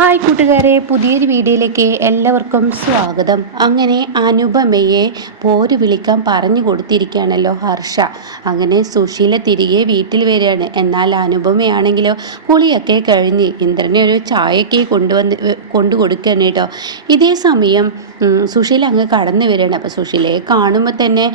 Hi കൂട്ടുകാരെ പുതിയൊരു വീഡിയോയിലേക്ക് എല്ലാവർക്കും സ്വാഗതം. അങ്ങനെ അനുപമയെ പോര് വിളിക്കാൻ പറഞ്ഞു കൊടുത്തിരിക്കുകയാണല്ലോ ഹർഷ. അങ്ങനെ സുശീല തിരികെ വീട്ടിൽ വരികയാണ്. എന്നാൽ അനുപമയാണെങ്കിലോ കുളിയൊക്കെ കഴിഞ്ഞ് ഇന്ദ്രനെ ഒരു ചായയൊക്കെ കൊണ്ടുവന്ന് കൊണ്ടു കൊടുക്കുകയാണ് കേട്ടോ. ഇതേ സമയം സുശീല അങ്ങ് കടന്നു വരികയാണ്. അപ്പോൾ സുശീലയെ കാണുമ്പോൾ തന്നെ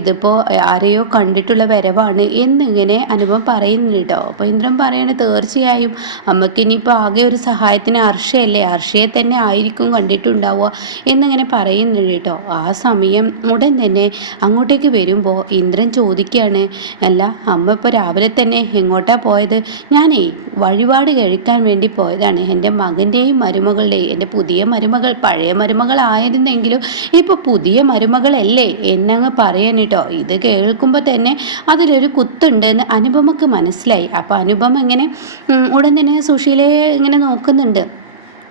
ഇതിപ്പോൾ ആരെയോ കണ്ടിട്ടുള്ള വരവാണ് എന്നിങ്ങനെ അനുപം പറയുന്നുണ്ട് കേട്ടോ. അപ്പോൾ ഇന്ദ്രൻ പറയണേ തീർച്ചയായും അമ്മയ്ക്ക് ഇനിയിപ്പോൾ ആകെ ഒരു സഹായത്തിന് പിന്നെ അർഷയല്ലേ? അർഷയെ തന്നെ ആയിരിക്കും കണ്ടിട്ടുണ്ടാവുക എന്നിങ്ങനെ പറയുന്നുണ്ട് കേട്ടോ. ആ സമയം ഉടൻ തന്നെ അങ്ങോട്ടേക്ക് വരുമ്പോൾ ഇന്ദ്രൻ ചോദിക്കുകയാണ് അല്ല അമ്മ ഇപ്പോൾ രാവിലെ തന്നെ എങ്ങോട്ടാ പോയത്? ഞാനേ വഴിപാട് കഴിക്കാൻ വേണ്ടി പോയതാണ്. എന്റെ മകന്റെയും മരുമകളുടെയും എന്റെ പുതിയ മരുമകൾ പഴയ മരുമകളായിരുന്നെങ്കിലും ഇപ്പോൾ പുതിയ മരുമകളല്ലേ? എന്നങ്ങ് പറയാൻ കേട്ടോ. ഇത് കേൾക്കുമ്പോൾ തന്നെ അതിലൊരു കുത്തുണ്ട് എന്ന് അനുപമക്ക് മനസ്സിലായി. അപ്പോൾ അനുപമ ഇങ്ങനെ ഉടൻ തന്നെ സുശീലയെ ഇങ്ങനെ നോക്കുന്നുണ്ട്.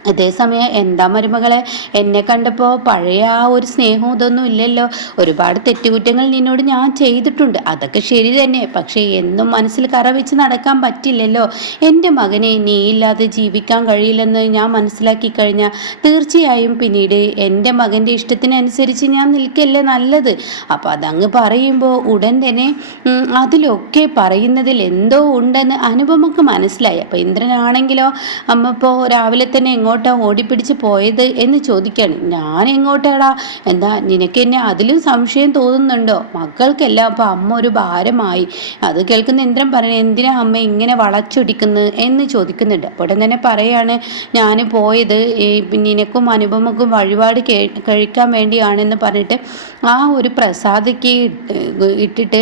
അതേസമയം എന്താ മരുമകളെ? എന്നെ കണ്ടപ്പോൾ പഴയ ആ ഒരു സ്നേഹവും ഇതൊന്നും ഇല്ലല്ലോ. ഒരുപാട് തെറ്റുകുറ്റങ്ങൾ നിന്നോട് ഞാൻ ചെയ്തിട്ടുണ്ട്. അതൊക്കെ ശരി തന്നെ. പക്ഷേ എന്നും മനസ്സിൽ കറ വെച്ച് നടക്കാൻ പറ്റില്ലല്ലോ. എന്റെ മകനെ നീ ഇല്ലാതെ ജീവിക്കാൻ കഴിയില്ലെന്ന് ഞാൻ മനസ്സിലാക്കി കഴിഞ്ഞാൽ തീർച്ചയായും പിന്നീട് എന്റെ മകന്റെ ഇഷ്ടത്തിനനുസരിച്ച് ഞാൻ നിൽക്കല്ലേ നല്ലത്. അപ്പം അതങ്ങ് പറയുമ്പോൾ ഉടൻ തന്നെ അതിലൊക്കെ പറയുന്നതിൽ എന്തോ ഉണ്ടെന്ന് അനുപമക്ക് മനസ്സിലായി. അപ്പോൾ ഇന്ദ്രനാണെങ്കിലോ അമ്മ ഇപ്പോൾ രാവിലെ തന്നെ എങ്ങോട്ട് എങ്ങോട്ടാ ഓടിപ്പിടിച്ച് പോയത് എന്ന് ചോദിക്കാണ് ഞാൻ എങ്ങോട്ടാടാ എന്താ നിനക്ക് എന്നെ അതിലും സംശയം തോന്നുന്നുണ്ടോ? മക്കൾക്കെല്ലാം അപ്പോൾ അമ്മ ഒരു ഭാരമായി. അത് കേൾക്കുന്ന ഇന്ദ്രൻ പറയണ എന്തിനാ അമ്മ ഇങ്ങനെ വളച്ചൊടിക്കുന്നത് എന്ന് ചോദിക്കുന്നുണ്ട്. ഉടൻ തന്നെ പറയാണ് ഞാൻ പോയത് നിനക്കും അനുപമക്കും വഴിപാട് കഴിക്കാൻ വേണ്ടിയാണെന്ന് പറഞ്ഞിട്ട് ആ ഒരു പ്രസാദയ്ക്ക് ഇട്ടിട്ട്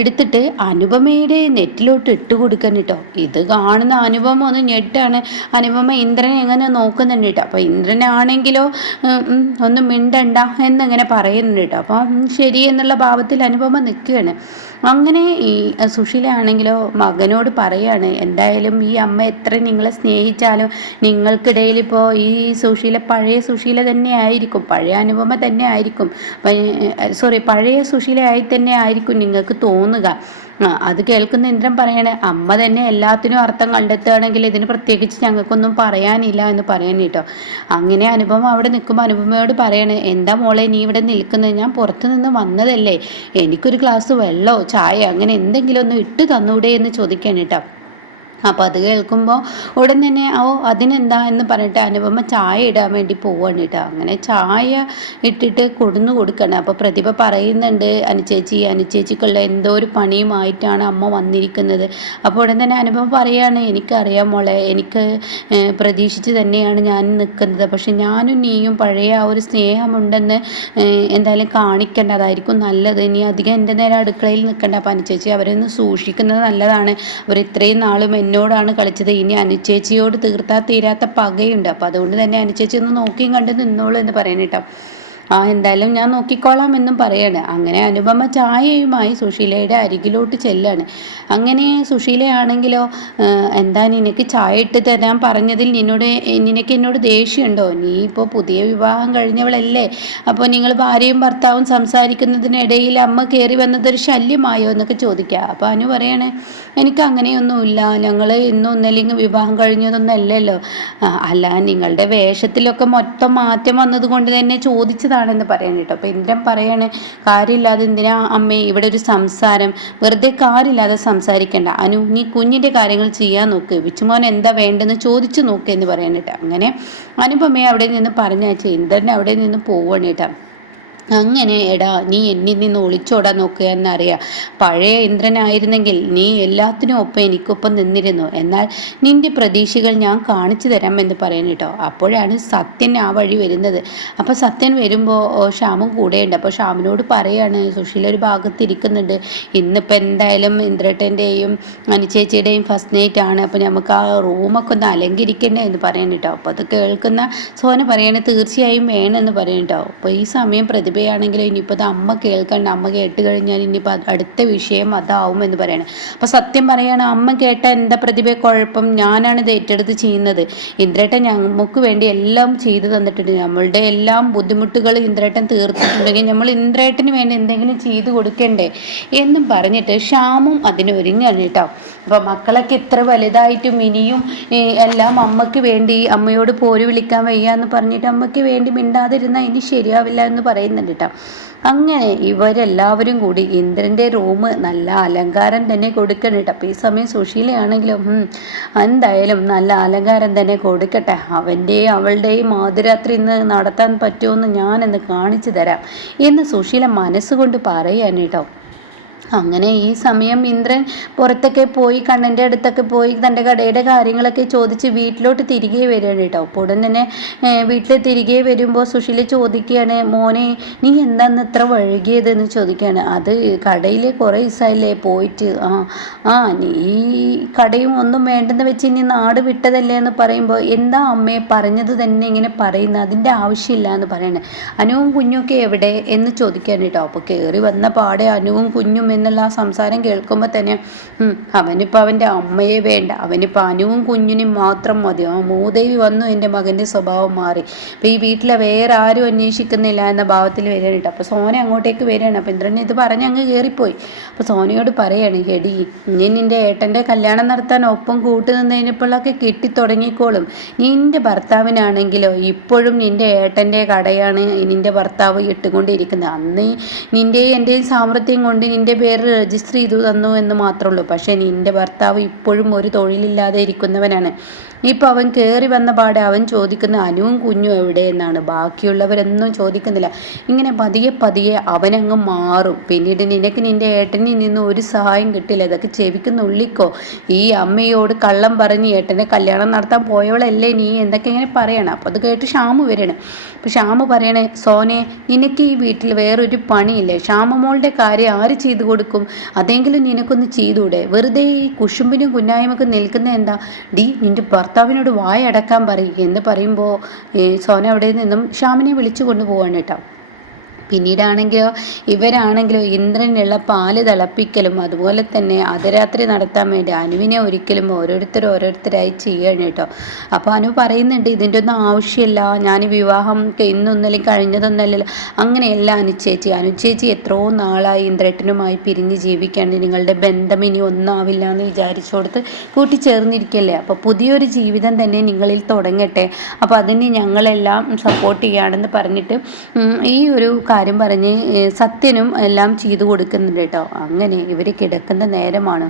എടുത്തിട്ട് അനുപമയുടെ നെറ്റിലോട്ട് ഇട്ട് കൊടുക്കാൻ കേട്ടോ. ഇത് കാണുന്ന അനുപമ ഒന്ന് ഞെട്ടാണ്. അനുപമ ഇന്ദ്രനെ എങ്ങനെ നോക്കുന്നുണ്ട് കേട്ടോ. അപ്പോൾ ഇന്ദ്രനാണെങ്കിലോ ഒന്നും മിണ്ടണ്ട എന്നിങ്ങനെ പറയുന്നുണ്ട് കേട്ടോ. അപ്പം ശരി എന്നുള്ള ഭാവത്തിൽ അനുപമ നിൽക്കുകയാണ്. അങ്ങനെ ഈ സുശീലയാണെങ്കിലോ മകനോട് പറയാണ് എന്തായാലും ഈ അമ്മ എത്ര നിങ്ങളെ സ്നേഹിച്ചാലും നിങ്ങൾക്കിടയിൽ ഇപ്പോൾ ഈ സുശീല പഴയ സുശീല തന്നെ ആയിരിക്കും പഴയ അനുപമ തന്നെ ആയിരിക്കും. സോറി പഴയ സുശീലയായി തന്നെ ആയിരിക്കും നിങ്ങൾക്ക് തോന്നുക. അത് കേൾക്കുന്ന ഇന്ദ്രൻ പറയണേ അമ്മ തന്നെ എല്ലാത്തിനും അർത്ഥം കണ്ടെത്തുകയാണെങ്കിൽ ഇതിന് പ്രത്യേകിച്ച് ഞങ്ങൾക്കൊന്നും പറയാനില്ല എന്ന് പറയാൻ കേട്ടോ അങ്ങനെ അനുഭവം അവിടെ നിൽക്കുമ്പോൾ അനുപമയോട് പറയണേ എന്താ മോളെ നീ ഇവിടെ നിൽക്കുന്നത്? ഞാൻ പുറത്തു നിന്ന് വന്നതല്ലേ? എനിക്കൊരു ഗ്ലാസ് വെള്ളമോ ചായ അങ്ങനെ എന്തെങ്കിലും ഒന്ന് ഇട്ട് തന്നൂടെ എന്ന് ചോദിക്കണം കേട്ടോ അപ്പോൾ അത് കേൾക്കുമ്പോൾ ഉടൻ തന്നെ ഓ അതിനെന്താ? എന്ന് പറഞ്ഞിട്ട് അനുപമ ചായ ഇടാൻ വേണ്ടി പോവാണ് കേട്ടോ. അങ്ങനെ ചായ ഇട്ടിട്ട് കൊടുന്നു കൊടുക്കണം. അപ്പോൾ പ്രതിഭ പറയുന്നുണ്ട് അനുചേച്ചി അനുചേച്ചിക്കുള്ള എന്തോ ഒരു പണിയുമായിട്ടാണ് അമ്മ വന്നിരിക്കുന്നത്. അപ്പോൾ ഉടൻ തന്നെ അനുപമ പറയാണ് എനിക്കറിയാം മോളെ എനിക്ക് പ്രതീക്ഷിച്ച് തന്നെയാണ് ഞാൻ നിൽക്കുന്നത്. പക്ഷെ ഞാനും നീയും പഴയ ആ ഒരു സ്നേഹമുണ്ടെന്ന് എന്തായാലും കാണിക്കേണ്ടതായിരിക്കും നല്ലത്. ഇനി അധികം എന്റെ നേരെ അടുക്കളയിൽ നിൽക്കേണ്ട. അപ്പം അനുചേച്ചി അവരെ ഒന്ന് സൂക്ഷിക്കുന്നത് നല്ലതാണ്. അവർ ഇത്രയും നാളും എന്നോടാണ് കളിച്ചത്. ഇനി അനുചേച്ചിയോട് തീർത്താൽ തീരാത്ത പകയുണ്ട്. അപ്പോൾ അതുകൊണ്ട് തന്നെ അനുചേച്ചി ഒന്ന് നോക്കിയും കണ്ട് നിന്നോളൂ എന്ന് പറയണേട്ടോ. ആ എന്തായാലും ഞാൻ നോക്കിക്കോളാം എന്നും പറയാണ്. അങ്ങനെ അനുപമ ചായയുമായി സുശീലയുടെ അരികിലോട്ട് ചെല്ലാണ്. അങ്ങനെ സുശീലയാണെങ്കിലോ എന്താ നിനക്ക് ചായ ഇട്ട് തരാൻ പറഞ്ഞതിൽ നിന്നോട് നിനക്ക് എന്നോട് ദേഷ്യമുണ്ടോ? നീ ഇപ്പോൾ പുതിയ വിവാഹം കഴിഞ്ഞവളല്ലേ. അപ്പോൾ നിങ്ങൾ ഭാര്യയും ഭർത്താവും സംസാരിക്കുന്നതിനിടയിൽ അമ്മ കയറി വന്നതൊരു ശല്യമായോ എന്നൊക്കെ ചോദിക്കുക അപ്പോൾ അനു പറയണേ എനിക്ക് അങ്ങനെയൊന്നുമില്ല. ഞങ്ങൾ ഇന്നും ഒന്നല്ലെങ്കിൽ വിവാഹം കഴിഞ്ഞതൊന്നും അല്ലല്ലോ അല്ല നിങ്ങളുടെ വേഷത്തിലൊക്കെ മൊത്തം മാറ്റം വന്നതുകൊണ്ട് തന്നെ ചോദിച്ചതാണ്. ആണെന്ന് പറയാൻ കേട്ടോ. അപ്പോൾ ഇന്ദ്രൻ പറയാണ് കാര്യമില്ലാതെ എന്തിനാ അമ്മേ ഇവിടെ ഒരു സംസാരം? വെറുതെ കാര്യമില്ലാതെ സംസാരിക്കണ്ട. അനു നീ കുഞ്ഞിന്റെ കാര്യങ്ങൾ ചെയ്യാൻ നോക്ക്. വിച്ചുമോൻ എന്താ വേണ്ടെന്ന് ചോദിച്ചു നോക്ക് എന്ന് പറയാൻ കേട്ടോ. അങ്ങനെ അനുപമയെ അവിടെ നിന്ന് പറഞ്ഞയച്ചു ഇന്ദ്രൻ അവിടെ നിന്ന് പോവാണ് കേട്ടോ. അങ്ങനെ എടാ നീ എന്നിൽ നിന്ന് ഒളിച്ചോടാൻ നോക്കുക എന്നറിയാം. പഴയ ഇന്ദ്രനായിരുന്നെങ്കിൽ നീ എല്ലാത്തിനും ഒപ്പം എനിക്കൊപ്പം നിന്നിരുന്നു. എന്നാൽ നിന്റെ പ്രതീക്ഷകൾ ഞാൻ കാണിച്ചു തരാം എന്ന് പറയാൻ കേട്ടോ. അപ്പോഴാണ് സത്യൻ ആ വഴി വരുന്നത്. അപ്പോൾ സത്യൻ വരുമ്പോൾ ശ്യാമും കൂടെയുണ്ട്. അപ്പോൾ ശ്യാമിനോട് പറയാണ് സുശീല ഒരു ഭാഗത്ത് ഇരിക്കുന്നുണ്ട്. ഇന്നിപ്പോൾ എന്തായാലും ഇന്ദ്രട്ടന്റെയും അനുചേച്ചിയുടെയും ഫസ്റ്റ് നൈറ്റ് ആണ്. അപ്പോൾ നമുക്ക് ആ റൂമൊക്കെ ഒന്ന് അലങ്കരിക്കണ്ടേ എന്ന് പറയാൻ കേട്ടോ. അപ്പോൾ അത് കേൾക്കുന്ന സോന പറയണേ തീർച്ചയായും വേണമെന്ന് പറയാൻ കേട്ടോ. അപ്പോൾ ഈ സമയം പ്രതിഭ പ്രതിഭയാണെങ്കിലും ഇനിയിപ്പോൾ അത് അമ്മ കേൾക്കണ്ട അമ്മ കേട്ട് കഴിഞ്ഞാൽ ഇനിയിപ്പോൾ അടുത്ത വിഷയം അതാവും എന്ന് പറയണം. അപ്പോൾ സത്യം പറയുകയാണ് അമ്മ കേട്ട എന്താ പ്രതിഭ കുഴപ്പം? ഞാനാണ് ഇത് ഏറ്റെടുത്ത് ചെയ്യുന്നത്. ഇന്ദ്രേട്ടൻ നമുക്ക് വേണ്ടി എല്ലാം ചെയ്തു തന്നിട്ടുണ്ട്. നമ്മളുടെ എല്ലാം ബുദ്ധിമുട്ടുകൾ ഇന്ദ്രേട്ടൻ തീർത്തിട്ടുണ്ടെങ്കിൽ നമ്മൾ ഇന്ദ്രേട്ടന് വേണ്ടി എന്തെങ്കിലും ചെയ്തു കൊടുക്കണ്ടേ എന്നും പറഞ്ഞിട്ട് ശ്യാമും അതിന് ഒരുങ്ങാണ് കേട്ടോ. അപ്പോൾ മക്കളൊക്കെ ഇത്ര വലുതായിട്ടും ഇനിയും എല്ലാം അമ്മയ്ക്ക് വേണ്ടി അമ്മയോട് പോര് വിളിക്കാൻ വയ്യ എന്ന് പറഞ്ഞിട്ട് അമ്മയ്ക്ക് വേണ്ടി മിണ്ടാതിരുന്നാൽ ഇനി ശരിയാവില്ല എന്ന് പറയുന്നുണ്ട്. കേട്ടോ അങ്ങനെ ഇവരെല്ലാവരും കൂടി ഇന്ദ്രന്റെ റൂം നല്ല അലങ്കാരം തന്നെ കൊടുക്കണം കേട്ടോ. അപ്പോൾ ഈ സമയം സുശീലയാണെങ്കിലും എന്തായാലും നല്ല അലങ്കാരം തന്നെ കൊടുക്കട്ടെ. അവന്റെയും അവളുടെയും മാതിരാത്രി ഇന്ന് നടത്താൻ പറ്റുമെന്ന് ഞാനെന്ന് കാണിച്ചു തരാം എന്ന് സുശീല മനസ്സുകൊണ്ട് പറയാൻ കേട്ടോ. അങ്ങനെ ഈ സമയം ഇന്ദ്രൻ പുറത്തൊക്കെ പോയി കണ്ണന്റെ അടുത്തൊക്കെ പോയി തന്റെ കടയുടെ കാര്യങ്ങളൊക്കെ ചോദിച്ച് വീട്ടിലോട്ട് തിരികെ വരികയാണ് കേട്ടോ. അപ്പോൾ ഉടൻ തന്നെ വീട്ടിൽ തിരികെ വരുമ്പോൾ സുശീല ചോദിക്കുകയാണ് മോനെ നീ എന്താന്ന് ഇത്ര വഴുകിയതെന്ന് ചോദിക്കുകയാണ്. അത് കടയിൽ കുറേ ദിവസമായില്ലേ പോയിട്ട്. ആ ആ നീ ഈ കടയും ഒന്നും വേണ്ടെന്ന് വെച്ച് ഇനി നാട് വിട്ടതല്ലേ എന്ന് പറയുമ്പോൾ എന്താ അമ്മയെ പറഞ്ഞത് തന്നെ ഇങ്ങനെ പറയുന്നത്? അതിന്റെ ആവശ്യമില്ല എന്ന് പറയണേ. അനുവും കുഞ്ഞൊക്കെ എവിടെ? എന്ന് ചോദിക്കാൻ കേട്ടോ. അപ്പോൾ കയറി വന്ന പാടെ അനുവും കുഞ്ഞും എന്നുള്ള ആ സംസാരം കേൾക്കുമ്പോൾ തന്നെ അവനിപ്പോൾ അവന്റെ അമ്മയെ വേണ്ട. അവനിപ്പോൾ അനുവും കുഞ്ഞിനും മാത്രം മതി. ആ മൂദേവി വന്നു എന്റെ മകന്റെ സ്വഭാവം മാറി. അപ്പോൾ ഈ വീട്ടിലെ വേറെ ആരും അന്വേഷിക്കുന്നില്ല എന്ന ഭാവത്തിൽ വരികയാണ് അപ്പോൾ സോന അങ്ങോട്ടേക്ക് വരികയാണ്. അപ്പോൾ ഇന്ദ്രൻ ഇത് പറഞ്ഞ് അങ്ങ് കയറിപ്പോയി അപ്പോൾ സോനയോട് പറയാണ് എടി നീ നിന്റെ ഏട്ടന്റെ കല്യാണം നടത്താൻ ഒപ്പം കൂട്ടു നിന്നതിനിപ്പോഴൊക്കെ കിട്ടിത്തുടങ്ങിക്കോളും. നിന്റെ ഭർത്താവിനാണെങ്കിലോ ഇപ്പോഴും നിന്റെ ഏട്ടന്റെ കടയാണ് നിന്റെ ഭർത്താവ് ഇട്ടുകൊണ്ടിരിക്കുന്നത്. അന്ന് നിന്റെയും എന്റെയും സാമർത്ഥ്യം കൊണ്ട് നിന്റെ പേര് രജിസ്റ്റർ ചെയ്തു തന്നു എന്ന് മാത്രമേ ഉള്ളൂ പക്ഷേ നിന്റെ ഭർത്താവ് ഇപ്പോഴും ഒരു തൊഴിലില്ലാതെ ഇരിക്കുന്നവനാണ്. ഇപ്പം അവൻ കയറി വന്ന പാടെ അവൻ ചോദിക്കുന്ന അനുവും കുഞ്ഞും എവിടെ എന്നാണ്. ബാക്കിയുള്ളവരൊന്നും ചോദിക്കുന്നില്ല. ഇങ്ങനെ പതിയെ പതിയെ അവനങ്ങ് മാറും. പിന്നീട് നിനക്ക് നിന്റെ ഏട്ടനിൽ നിന്ന് ഒരു സഹായം കിട്ടില്ല. ഇതൊക്കെ ചെവിക്കുന്നുള്ളിക്കോ ഈ അമ്മയോട് കള്ളം പറഞ്ഞ് ഏട്ടനെ കല്യാണം നടത്താൻ പോയവളല്ലേ നീ എന്തൊക്കെ ഇങ്ങനെ പറയണം. അപ്പോൾ അത് കേട്ട് ഷാമു വരണം അപ്പോൾ ഷാമു പറയണേ സോനെ നിനക്ക് ഈ വീട്ടിൽ വേറൊരു പണിയില്ലേ? ഷാമമോളുടെ കാര്യം ആര് ചെയ്തു കൊടുക്കും. അതെങ്കിലും നിനക്കൊന്ന് ചെയ്തൂടെ? വെറുതെ ഈ കുശുമ്പിനും കുന്നായ്മൊക്കെ നിൽക്കുന്ന എന്താ? ഡി നിന്റെ ഭർത്താവിനോട് വായ അടക്കാൻ പറയും എന്ന് പറയുമ്പോൾ സോന അവിടെ നിന്നും ശ്യാമിനെ വിളിച്ചു കൊണ്ടുപോവാണ് കേട്ടോ. പിന്നീടാണെങ്കിലോ ഇവരാണെങ്കിലോ ഇന്ദ്രനുള്ള പാൽ തിളപ്പിക്കലും അതുപോലെ തന്നെ അർദ്ധരാത്രി നടത്താൻ വേണ്ടി അനുവിനെ ഒരിക്കലും ഓരോരുത്തർ ഓരോരുത്തരായി ചെയ്യണം കേട്ടോ. അപ്പോൾ അനു പറയുന്നുണ്ട് ഇതിന്റെ ഒന്നും ആവശ്യമില്ല. ഞാൻ വിവാഹം ഇന്നൊന്നല്ലേ കഴിഞ്ഞതൊന്നല്ലല്ലോ. അങ്ങനെയല്ല അനുചേച്ചി അനുചേച്ചി എത്രയോ നാളായി ഇന്ദ്രേട്ടനുമായി പിരിഞ്ഞ് ജീവിക്കാണ് നിങ്ങളുടെ ബന്ധം ഇനി ഒന്നാവില്ല എന്ന് വിചാരിച്ചു കൊടുത്ത് കൂട്ടിച്ചേർന്നിരിക്കല്ലേ അപ്പോൾ പുതിയൊരു ജീവിതം തന്നെ നിങ്ങളിൽ തുടങ്ങട്ടെ. അപ്പോൾ അതിന് ഞങ്ങളെല്ലാം സപ്പോർട്ട് ചെയ്യുകയാണെന്ന് പറഞ്ഞിട്ട് ഈ ഒരു കാര്യം പറഞ്ഞ് സത്യനും എല്ലാം ചെയ്തു കൊടുക്കുന്നുണ്ട് കേട്ടോ. അങ്ങനെ ഇവർ കിടക്കുന്ന നേരമാണ്.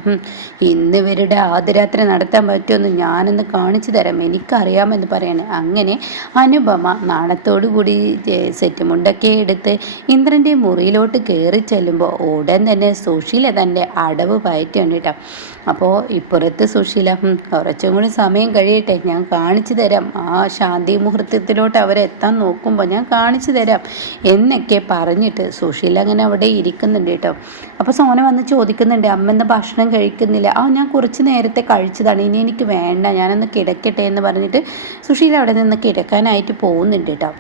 ഇന്ന് ഇവരുടെ ആദ്യരാത്രി നടത്താൻ പറ്റുമെന്ന് ഞാനൊന്ന് കാണിച്ചു തരാം. എനിക്കറിയാമെന്ന് പറയണേ. അങ്ങനെ അനുപമ നാണത്തോടു കൂടി സെറ്റ് മുണ്ടൊക്കെ എടുത്ത് ഇന്ദ്രന്റെ മുറിയിലോട്ട് കയറി ചെല്ലുമ്പോൾ ഉടൻ തന്നെ സുശീല തന്റെ അടവ് പയറ്റുണ്ട് കേട്ടോ അപ്പോൾ ഇപ്പുറത്ത് സുശീല കുറച്ചും കൂടി സമയം കഴിയട്ടെ. ഞാൻ കാണിച്ചു തരാം. ആ ശാന്തി മുഹൂർത്തത്തിലോട്ട് അവരെത്താൻ നോക്കുമ്പോൾ ഞാൻ കാണിച്ചു തരാം. എന്നൊക്കെ പറഞ്ഞിട്ട് സുശീല അങ്ങനെ അവിടെ ഇരിക്കുന്നുണ്ട് കേട്ടോ. അപ്പോൾ സോന വന്ന് ചോദിക്കുന്നുണ്ട് അമ്മ എന്താ ഭക്ഷണം കഴിക്കുന്നില്ല? ആ ഞാൻ കുറച്ച് നേരത്തെ കഴിച്ചതാണ്. ഇനി എനിക്ക് വേണ്ട. ഞാനൊന്ന് കിടക്കട്ടെ എന്ന് പറഞ്ഞിട്ട് സുശീല അവിടെ നിന്ന് കിടക്കാനായിട്ട് പോകുന്നുണ്ട് കേട്ടോ.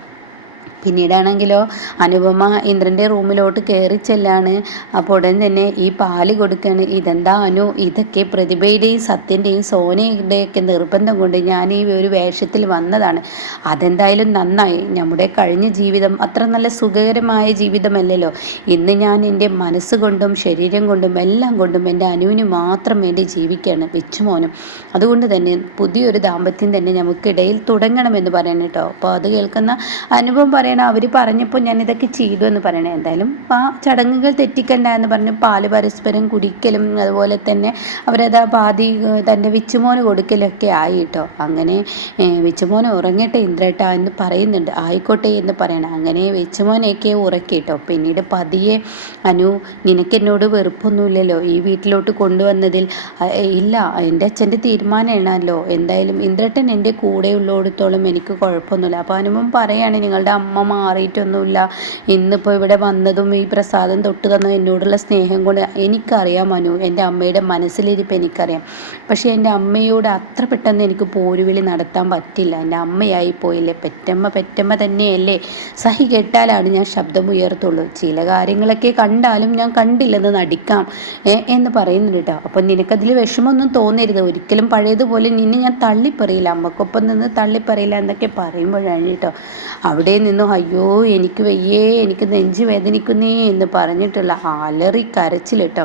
പിന്നീടാണെങ്കിലോ അനുപമ ഇന്ദ്രന്റെ റൂമിലോട്ട് കയറി ചെല്ലാണ്. അപ്പോൾ ഉടൻ തന്നെ ഈ പാൽ കൊടുക്കുകയാണ് ഇതെന്താ അനു? ഇതൊക്കെ പ്രതിഭയുടെയും സത്യന്റെയും സോനയുടെയൊക്കെ നിർബന്ധം കൊണ്ട് ഞാൻ ഈ ഒരു വേഷത്തിൽ വന്നതാണ്. അതെന്തായാലും നന്നായി. നമ്മുടെ കഴിഞ്ഞ ജീവിതം അത്ര നല്ല സുഖകരമായ ജീവിതമല്ലല്ലോ. ഇന്ന് ഞാൻ എന്റെ മനസ്സുകൊണ്ടും ശരീരം കൊണ്ടും എല്ലാം കൊണ്ടും എന്റെ അനുവിന് മാത്രം വേണ്ടി ജീവിക്കുകയാണ് വെച്ചുമോനും അതുകൊണ്ട് തന്നെ പുതിയൊരു ദാമ്പത്യം തന്നെ നമുക്കിടയിൽ തുടങ്ങണമെന്ന് പറയണം കേട്ടോ. അപ്പോൾ അത് കേൾക്കുന്ന അനുഭവം പറയണം അവർ പറഞ്ഞപ്പോൾ ഞാൻ ഇതൊക്കെ ചെയ്തു എന്ന് പറയണേ. എന്തായാലും ആ ചടങ്ങുകൾ തെറ്റിക്കണ്ട എന്ന് പറഞ്ഞ് പാൽ പരസ്പരം കുടിക്കലും അതുപോലെ തന്നെ അവരത് ആ പാതി തന്റെ വിച്ചുമോന് കൊടുക്കലൊക്കെ ആയി കേട്ടോ. അങ്ങനെ വിച്ചുമോൻ ഉറങ്ങട്ടെ ഇന്ദ്രേട്ട എന്ന് പറയുന്നുണ്ട്. ആയിക്കോട്ടെ എന്ന് പറയണം. അങ്ങനെ വിച്ചുമോനെയൊക്കെ ഉറക്കി കേട്ടോ. പിന്നീട് പതിയെ അനു നിനക്കെന്നോട് വെറുപ്പൊന്നുമില്ലല്ലോ. ഈ വീട്ടിലോട്ട് കൊണ്ടുവന്നതിൽ ഇല്ല എന്റെ അച്ഛന്റെ തീരുമാനമാണല്ലോ. എന്തായാലും ഇന്ദ്രട്ടൻ എന്റെ കൂടെ ഉള്ളിടത്തോളം എനിക്ക് കുഴപ്പമൊന്നുമില്ല. അപ്പോൾ അനുപം പറയുകയാണ് നിങ്ങളുടെ അമ്മ അമ്മ മാറിയിട്ടൊന്നുമില്ല. ഇന്നിപ്പോൾ ഇവിടെ വന്നതും ഈ പ്രസാദം തൊട്ട് തന്ന എന്നോടുള്ള സ്നേഹം കൊണ്ട് എനിക്കറിയാം മനു. എന്റെ അമ്മയുടെ മനസ്സിലിരിപ്പ് എനിക്കറിയാം. പക്ഷേ എന്റെ അമ്മയോട് അത്ര പെട്ടെന്ന് എനിക്ക് പോരുവിളി നടത്താൻ പറ്റില്ല. എന്റെ അമ്മയായി പോയില്ലേ. പെറ്റമ്മ പെറ്റമ്മ തന്നെയല്ലേ. സഹി കേട്ടാലാണ് ഞാൻ ശബ്ദം ഉയർത്തുള്ളൂ. ചില കാര്യങ്ങളൊക്കെ കണ്ടാലും ഞാൻ കണ്ടില്ലെന്ന് നടിക്കാം എന്ന് പറയുന്നുണ്ട് കേട്ടോ. അപ്പം നിനക്കതിൽ വിഷമമൊന്നും തോന്നരുത്. ഒരിക്കലും പഴയതുപോലെ നിന്നെ ഞാൻ തള്ളിപ്പറയില്ല. അമ്മക്കൊപ്പം നിന്ന് തള്ളിപ്പറയില്ല എന്നൊക്കെ പറയുമ്പോഴാണ് കേട്ടോ. അവിടെ നിന്നും അയ്യോ എനിക്ക് വയ്യേ എനിക്ക് നെഞ്ച് വേദനിക്കുന്നേ എന്ന് പറഞ്ഞിട്ടുള്ള അലറി കരച്ചിൽ കേട്ടോ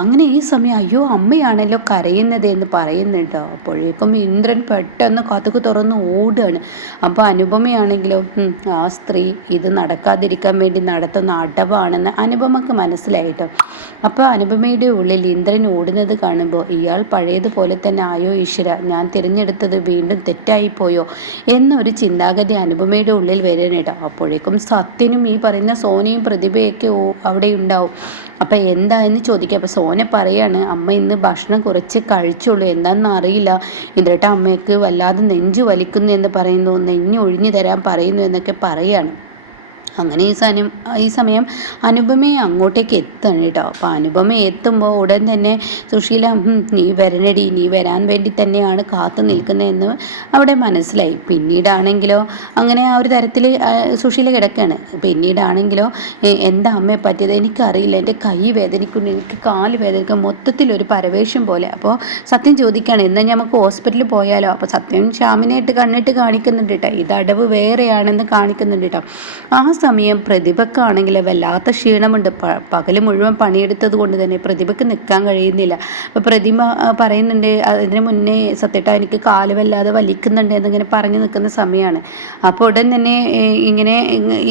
അങ്ങനെ ഈ സമയം അയ്യോ അമ്മയാണല്ലോ കരയുന്നത് എന്ന് പറയുന്നുണ്ടോ അപ്പോഴേക്കും ഇന്ദ്രൻ പെട്ടെന്ന് കതുക് തുറന്ന് ഓടുകയാണ്. അപ്പോൾ അനുപമയാണെങ്കിലോ ആ സ്ത്രീ ഇത് നടക്കാതിരിക്കാൻ വേണ്ടി നടത്തുന്ന അടവാണെന്ന് അനുപമക്ക് മനസ്സിലായിട്ടോ അപ്പോൾ അനുപമയുടെ ഉള്ളിൽ ഇന്ദ്രൻ ഓടുന്നത് കാണുമ്പോൾ ഇയാൾ പഴയതുപോലെ തന്നെ ആയോ ഈശ്വര ഞാൻ തിരഞ്ഞെടുത്തത് വീണ്ടും തെറ്റായിപ്പോയോ? എന്നൊരു ചിന്താഗതി അനുപമയുടെ ഉള്ളിൽ വരാനിട്ടോ അപ്പോഴേക്കും സത്യനും ഈ പറയുന്ന സോനയും പ്രതിഭയൊക്കെ അവിടെ ഉണ്ടാവും. അപ്പം എന്താ എന്ന് ചോദിക്കുക അപ്പം സോന പറയാണ് അമ്മ ഇന്ന് ഭക്ഷണം കുറച്ച് കഴിച്ചുള്ളൂ എന്താണെന്ന് അറിയില്ല. എന്നിട്ട് അമ്മയ്ക്ക് വല്ലാതെ നെഞ്ചു വലിക്കുന്നു എന്ന് പറയുന്നു. നെഞ്ഞ് ഒഴിഞ്ഞു തരാൻ പറയുന്നു എന്നൊക്കെ പറയാണ്. അങ്ങനെ ഈ സമയം ഈ സമയം അനുപമയെ അങ്ങോട്ടേക്ക് എത്താണ് കേട്ടോ. അപ്പോൾ അനുപമ എത്തുമ്പോൾ ഉടൻ തന്നെ സുശീല നീ വരണടി നീ വരാൻ വേണ്ടി തന്നെയാണ് കാത്തു നിൽക്കുന്നതെന്ന് അവിടെ മനസ്സിലായി. പിന്നീടാണെങ്കിലോ അങ്ങനെ ആ ഒരു തരത്തിൽ സുശീല കിടക്കുകയാണ് പിന്നീടാണെങ്കിലോ എന്താ അമ്മയെ പറ്റിയത്? എനിക്കറിയില്ല. എന്റെ കൈ വേദനിക്കുന്നു എനിക്ക് കാൽ വേദനിക്കും മൊത്തത്തിലൊരു പരവേഷം പോലെ. അപ്പോൾ സത്യം ചോദിക്കുകയാണ് എന്നാൽ നമുക്ക് ഹോസ്പിറ്റലിൽ പോയാലോ? അപ്പോൾ സത്യം ശ്യാമിനായിട്ട് കണ്ണിട്ട് കാണിക്കുന്നുണ്ട് കേട്ടോ. ഇത് അടവ് വേറെയാണെന്ന് കാണിക്കുന്നുണ്ട് കേട്ടോ. ആ സമയം പ്രതിഭക്കാണെങ്കിൽ വല്ലാത്ത ക്ഷീണമുണ്ട്. പകൽ മുഴുവൻ പണിയെടുത്തത് കൊണ്ട് തന്നെ പ്രതിഭക്ക് നിൽക്കാൻ കഴിയുന്നില്ല. അപ്പോൾ പ്രതിമ പറയുന്നുണ്ട് അതിന് മുന്നേ സത്യട്ട എനിക്ക് കാൽ വല്ലാതെ വലിക്കുന്നുണ്ട് എന്നിങ്ങനെ പറഞ്ഞു നിൽക്കുന്ന സമയമാണ് അപ്പോൾ ഉടൻ തന്നെ ഇങ്ങനെ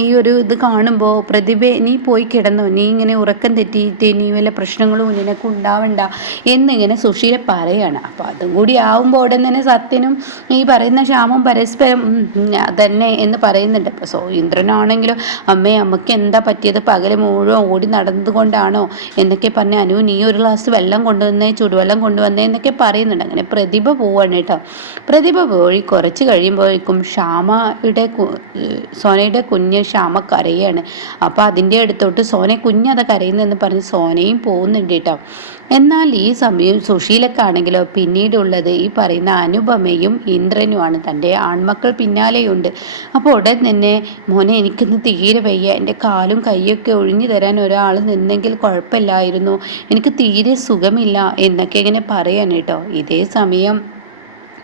ഈ ഒരു ഇത് കാണുമ്പോൾ പ്രതിഭ നീ പോയി കിടന്നു നീ ഇങ്ങനെ ഉറക്കം തെറ്റിയിട്ട് നീ വല്ല പ്രശ്നങ്ങളും നിനക്ക് ഉണ്ടാവണ്ട എന്നിങ്ങനെ സുശീല പറയാണ്. അപ്പോൾ അതും കൂടി ആവുമ്പോൾ ഉടൻ തന്നെ സത്യനും ഈ പറയുന്ന ശ്യാമും പരസ്പരം തന്നെ എന്ന് പറയുന്നുണ്ട്. അപ്പോൾ സോ ഇന്ദ്രനാണെങ്കിലും അമ്മേ അമ്മയ്ക്ക് എന്താ പറ്റിയത്? പകൽ മുഴുവൻ ഓടി നടന്നതുകൊണ്ടാണോ എന്നൊക്കെ പറഞ്ഞ് അനു നീ ഒരു ഗ്ലാസ് വെള്ളം കൊണ്ടുവന്നേ ചുടുവെള്ളം കൊണ്ടുവന്നേ എന്നൊക്കെ പറയുന്നുണ്ട്. അങ്ങനെ പ്രതിഭ പോവാണ് കേട്ടോ. പ്രതിഭ പോയി. കുറച്ച് കഴിയുമ്പോഴേക്കും ശ്യാമയുടെ സോനയുടെ കുഞ്ഞ് ശ്യാമ കരയാണ്. അപ്പോൾ അതിന്റെ അടുത്തോട്ട് സോനെ കുഞ്ഞ് അത് കരയുന്നെന്ന് പറഞ്ഞ് സോനയും പോകുന്നുണ്ട് കേട്ടോ. എന്നാൽ ഈ സമയം സുശീലക്കാണെങ്കിലോ പിന്നീടുള്ളത് ഈ പറയുന്ന അനുപമയും ഇന്ദ്രനുമാണ്. തന്റെ ആൺമക്കൾ പിന്നാലെയുണ്ട്. അപ്പോൾ ഉടൻ തന്നെ മോനെ എനിക്കിന്ന് തീരെ വയ്യ. എന്റെ കാലും കൈയൊക്കെ ഒഴിഞ്ഞു തരാൻ ഒരാൾ നിന്നെങ്കിൽ കുഴപ്പമില്ലായിരുന്നു. എനിക്ക് തീരെ സുഖമില്ല എന്നൊക്കെ ഇങ്ങനെ പറയാൻ കേട്ടോ. ഇതേ സമയം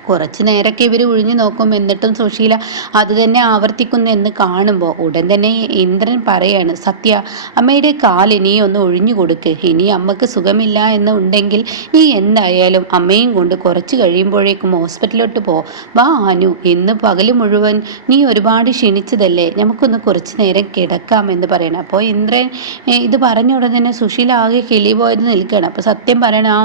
കുറച്ച് നേരമൊക്കെ ഇവർ ഒഴിഞ്ഞു നോക്കും. എന്നിട്ടും സുശീല അത് തന്നെ ആവർത്തിക്കുന്നു എന്ന് കാണുമ്പോൾ ഉടൻ തന്നെ ഇന്ദ്രൻ പറയാണ് സത്യ അമ്മയുടെ കാൽ ഇനി ഒന്ന് ഒഴിഞ്ഞു കൊടുക്ക്. ഇനി അമ്മയ്ക്ക് സുഖമില്ല എന്നുണ്ടെങ്കിൽ നീ എന്തായാലും അമ്മയും കൊണ്ട് കുറച്ച് കഴിയുമ്പോഴേക്കും ഹോസ്പിറ്റലിലോട്ട് പോ. വാ അനു ഇന്ന് പകൽ മുഴുവൻ നീ ഒരുപാട് ക്ഷീണിച്ചതല്ലേ? നമുക്കൊന്ന് കുറച്ച് നേരം കിടക്കാം എന്ന് പറയണം. അപ്പോൾ ഇന്ദ്രൻ ഇത് പറഞ്ഞ ഉടൻ തന്നെ സുശീല ആകെ കിളി പോയത് നിൽക്കുകയാണ്. അപ്പോൾ സത്യം പറയണം ആ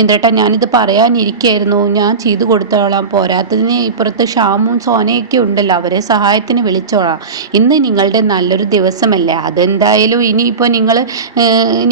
ഇന്ദ്രേട്ട ഞാനിത് പറയാനിരിക്കായിരുന്നു ഞാൻ ചെയ്തു കൊടുത്ത വിളിച്ചോളാം പോരാത്തതിന് ഇപ്പുറത്ത് ഷാമും സോനയൊക്കെ ഉണ്ടല്ലോ അവരെ സഹായത്തിന് വിളിച്ചോളാം. ഇന്ന് നിങ്ങളുടെ നല്ലൊരു ദിവസമല്ലേ? അതെന്തായാലും ഇനിയിപ്പോൾ നിങ്ങൾ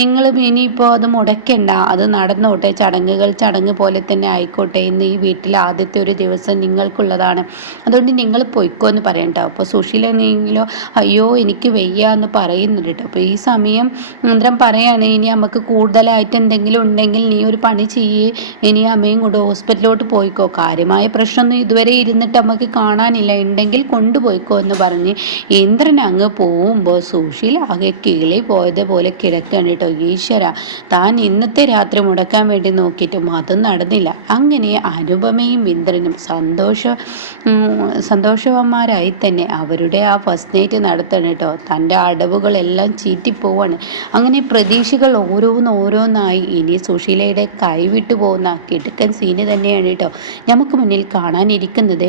നിങ്ങൾ ഇനിയിപ്പോൾ അത് മുടക്കണ്ട. അത് നടന്നോട്ടെ ചടങ്ങുകൾ ചടങ്ങ് പോലെ തന്നെ ആയിക്കോട്ടെ. ഇന്ന് ഈ വീട്ടിൽ ആദ്യത്തെ ഒരു ദിവസം നിങ്ങൾക്കുള്ളതാണ്. അതുകൊണ്ട് നിങ്ങൾ പൊയ്ക്കോ എന്ന് പറയണ്ട. അപ്പോൾ സുശീലെങ്കിലോ അയ്യോ എനിക്ക് വയ്യ എന്ന് പറയുന്നുണ്ട് കേട്ടോ. അപ്പോൾ ഈ സമയം മന്ത്രം പറയാണ് ഇനി നമുക്ക് കൂടുതലായിട്ട് എന്തെങ്കിലും ഉണ്ടെങ്കിൽ നീ ഒരു പണി ചെയ്യേ. ഇനി അമ്മയും കൂടെ ഹോസ്പിറ്റലിലോട്ട് പോയിക്കോ. കാര്യം കാര്യമായ പ്രശ്നമൊന്നും ഇതുവരെ ഇരുന്നിട്ട് നമുക്ക് കാണാനില്ല. ഉണ്ടെങ്കിൽ കൊണ്ടുപോയിക്കോ എന്ന് പറഞ്ഞ് ഇന്ദ്രൻ അങ്ങ് പോകുമ്പോൾ സുശീൽ ആകെ കിളി പോയതുപോലെ കിടക്കുകയാണ് കേട്ടോ. ഈശ്വര താൻ ഇന്നത്തെ രാത്രി മുടക്കാൻ വേണ്ടി നോക്കിയിട്ടും അതും നടന്നില്ല. അങ്ങനെ അനുപമയും ഇന്ദ്രനും സന്തോഷ സന്തോഷവന്മാരായി തന്നെ അവരുടെ ആ ഫസ്റ്റ് നൈറ്റ് നടത്തണം കേട്ടോ. തന്റെ അടവുകളെല്ലാം ചീറ്റിപ്പോവാണ് അങ്ങനെ പ്രതീക്ഷകൾ ഓരോന്നോരോന്നായി ഇനി സുശീലയുടെ കൈവിട്ടു പോകുന്ന കിടുക്കൻ സീന് തന്നെയാണ് കേട്ടോ. മുന്നിൽ കാണാനിരിക്കുന്നത്